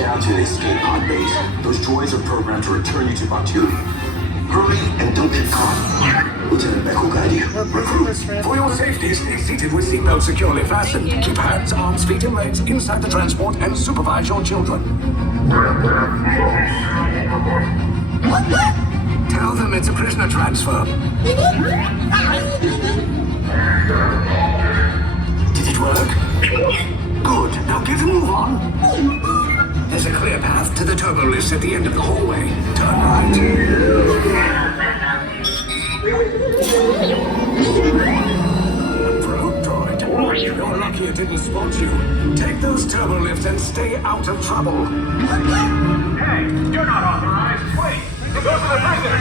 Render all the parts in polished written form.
down to the escape pod base. Those droids are programmed to return you to Batu. Hurry and don't get caught. Lieutenant Beck will guide you. Recruit, for your safety, stay seated with seatbelts securely fastened. Keep hands, arms, feet, and legs inside the transport and supervise your children. Tell them it's a prisoner transfer. Did it work? Good. Now get a move on. There's a clear path to the turbo lifts at the end of the hallway. Turn right. A probe droid. You're lucky it didn't spot you. Take those turbo lifts and stay out of trouble. Hey, you're not authorized. Wait, it goes to the president.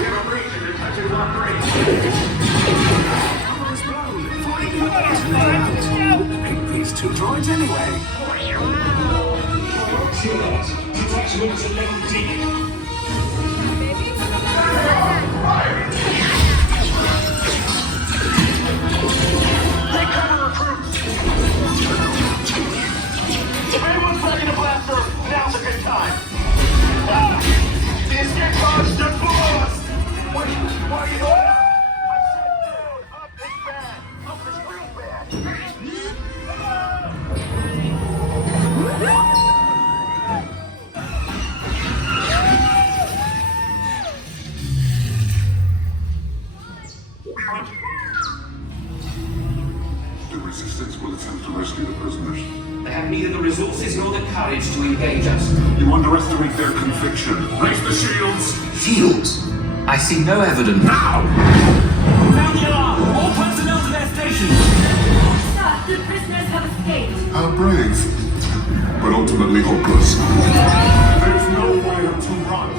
You have a breach in this. I should walk free. Trouble is blown. Pick these two droids anyway. Detachment 11D. Take cover, recruits! If anyone's ready to blast her, now's a good time. The escape pods just below us! Wait, what are you doing? I said down! Up is bad! Up is real bad! The resistance will attempt to rescue the prisoners. They have neither the resources nor the courage to engage us. You underestimate their conviction. Raise the shields! Shields? I see no evidence. Now! Sound the alarm! All personnel to their stations! Sir, the prisoners have escaped. How brave, but ultimately hopeless. There's no way to run.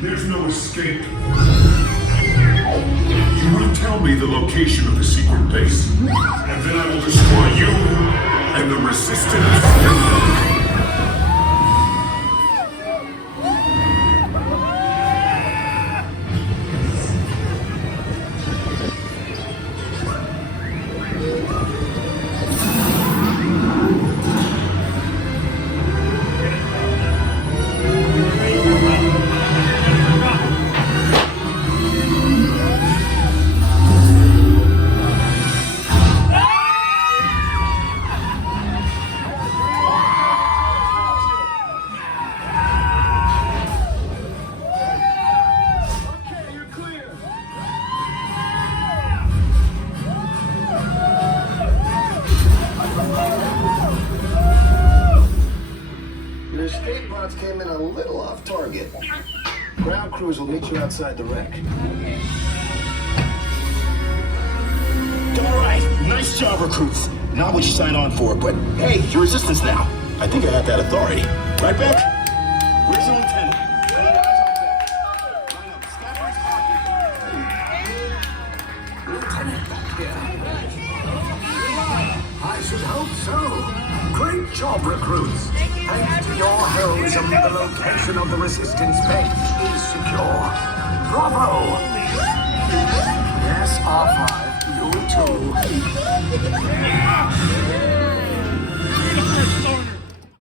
There's no escape. You will tell me the location of the secret base, and then I will destroy you and the resistance. Your escape pods came in a little off target. Ground crews will meet you outside the wreck. All right, nice job, recruits. Not what you signed on for, but hey, you're resistance now. I think I have that authority. Right, Beck? Where's the lieutenant? I need eyes on Beck. Line up, Stafford's pocket. Lieutenant back here. I should hope so. Great job, recruits. Thanks to your heroism, the location of the resistance base is secure. Bravo! Yes, R5, you too.